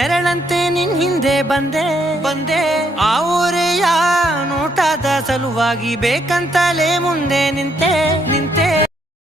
ನೆರಳಂತೆ ನಿನ್ ಹಿಂದೆ ಬಂದೆ ಆ ಊರೆಯ ನೋಟದ ಸಲುವಾಗಿ ಬೇಕಂತಲೇ ಮುಂದೆ ನಿಂತೆ